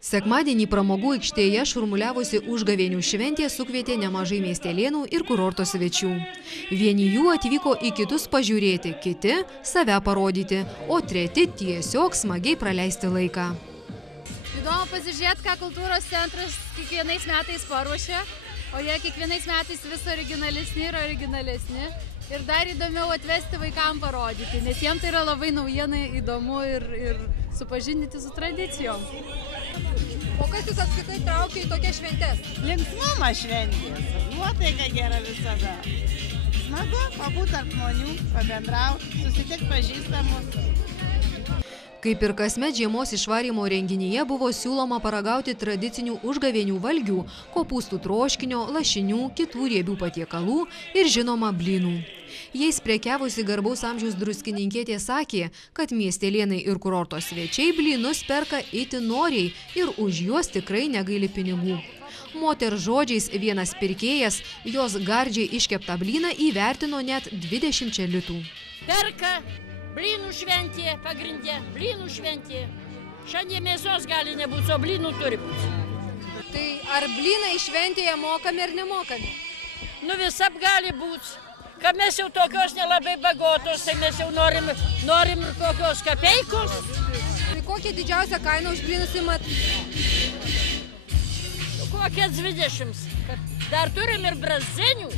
Sekmadienį pramogų aikštėje šurmuliavusi užgavėnių šventė sukvietė nemažai miestelėnų ir kurorto svečių. Vieni jų atvyko į kitus pažiūrėti, kiti save parodyti, o treti tiesiog smagiai praleisti laiką. Įdomu pasižiūrėti, ką kultūros centras kiekvienais metais paruošia, o jie kiekvienais metais vis originalesni ir originalesni. Ir dar įdomiau atvesti vaikams parodyti, nes jiems tai yra labai naujienai, įdomu ir supažindinti su tradicijom. O kas jūs apskritai traukia į tokias šventes? Linksmumas šventės, nuotaika gera visada. Smagu pabūti tarp žmonių, pabendrauti, susitikti pažįstamus. Kaip ir kasmet žiemos išvarymo renginyje buvo siūloma paragauti tradicinių užgavėnių valgių, kopūstų troškinio, lašinių, kitų riebių patiekalų ir žinoma blynų. Jais prekiavusi garbaus amžiaus druskininkietė sakė, kad miestelėnai ir kurorto svečiai blynus perka itin noriai ir už juos tikrai negaili pinigų. Moters žodžiais vienas pirkėjas jos gardžiai iškeptą blyną įvertino net 20 litų. Perka blynų šventė, pagrindė, blynų šventė. Šiandien mėsos gali nebūti, o blynų turi būti. Tai ar blynai šventėje mokami ar nemokami? Nu visap gali būti. Kad mes jau tokios nelabai bagotos, tai mes jau norim kokios kapeikos. Tai kokią didžiausią kainą už blynus imat? Kokie 20. Dar turim ir brazenių.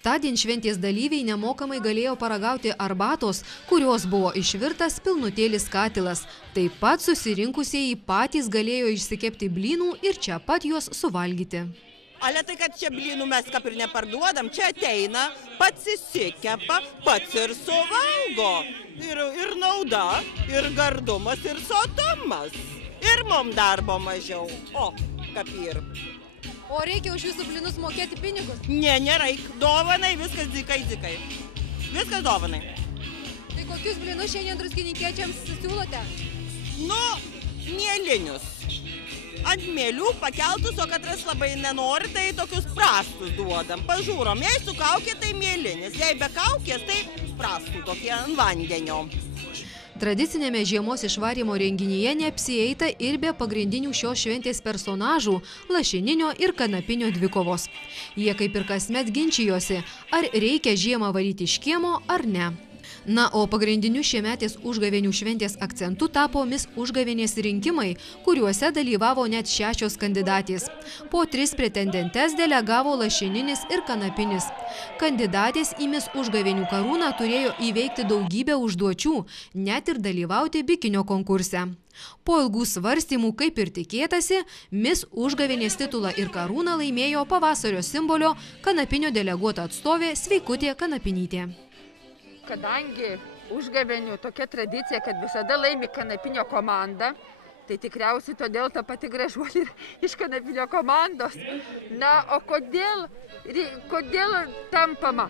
Tądien šventės dalyviai nemokamai galėjo paragauti arbatos, kurios buvo išvirtas pilnutėlis katilas. Taip pat susirinkusieji patys galėjo išsikepti blynų ir čia pat juos suvalgyti. Ale tai, kad čia blynų mes kaip ir neparduodam, čia ateina, pats įsikepa, pats ir suvalgo. Ir nauda, ir gardumas, ir sotumas. Ir mum darbo mažiau. O, kaip ir. O reikia už jūsų blynus mokėti pinigus? Ne, nereik. Dovanai, viskas dzikai. Viskas dovanai. Tai kokius blynus šiandien druskininkiečiams siūlote? Nu, mielinius. Ant mėlių pakeltus, o katras labai nenori, tai tokius prastus duodam. Pažiūrom, jei su kaukė, tai mėlinis. Jei be kaukės, tai prastų tokie ant vandenio. Tradicinėme žiemos išvarymo renginyje neapsieita ir be pagrindinių šios šventės personažų – lašininio ir kanapinio dvikovos. Jie kaip ir kasmet ginčijosi, ar reikia žiemą varyti iš kiemo ar ne. Na, o pagrindiniu šiemetės užgavėnių šventės akcentu tapo Mis užgavėnės rinkimai, kuriuose dalyvavo net 6 kandidatės. Po 3 pretendentes delegavo lašininis ir kanapinis. Kandidatės į Mis užgavėnių karūną turėjo įveikti daugybę užduočių, net ir dalyvauti bikinio konkurse. Po ilgų svarstymų, kaip ir tikėtasi, Mis užgavėnės titulą ir karūną laimėjo pavasario simbolio kanapinio deleguota atstovė Sveikutė Kanapinytė. Kadangi užgavėnių tokia tradicija, kad visada laimi kanapinio komanda, tai tikriausiai todėl ta pati gražuolė iš kanapinio komandos. Na, o kodėl tampama?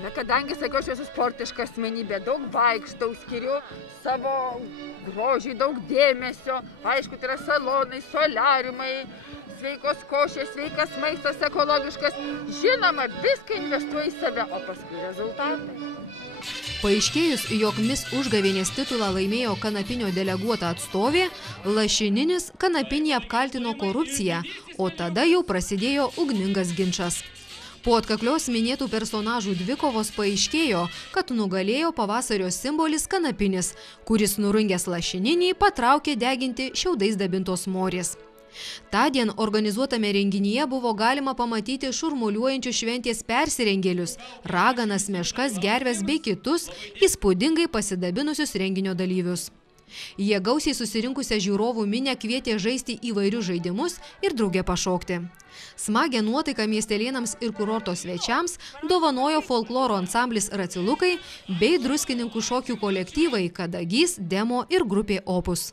Na, kadangi, sakiau, aš esu sportiška asmenybė, daug vaikštau, skiriu savo grožiui daug dėmesio. Aišku, tai yra salonai, soliariumai, sveikos košės, sveikas maistas, ekologiškas. Žinoma, viską investuoju į save, o paskui rezultatai. Paaiškėjus, jog Mis užgavėnės titulą laimėjo kanapinio deleguota atstovė, lašininis kanapinį apkaltino korupciją, o tada jau prasidėjo ugningas ginčas. Po atkaklios minėtų personažų dvikovos paaiškėjo, kad nugalėjo pavasario simbolis kanapinis, kuris nurungęs lašininį patraukė deginti šiaudais dabintos morės. Tądien organizuotame renginyje buvo galima pamatyti šurmuliuojančių šventės persirengėlius, raganas, meškas, gerves bei kitus įspūdingai pasidabinusius renginio dalyvius. Jie gausiai susirinkusią žiūrovų minią kvietė žaisti įvairius žaidimus ir drauge pašokti. Smagią nuotaiką miestelėnams ir kurorto svečiams dovanojo folkloro ansamblis Racilukai bei druskininkų šokių kolektyvai Kadagys, Demo ir grupė Opus.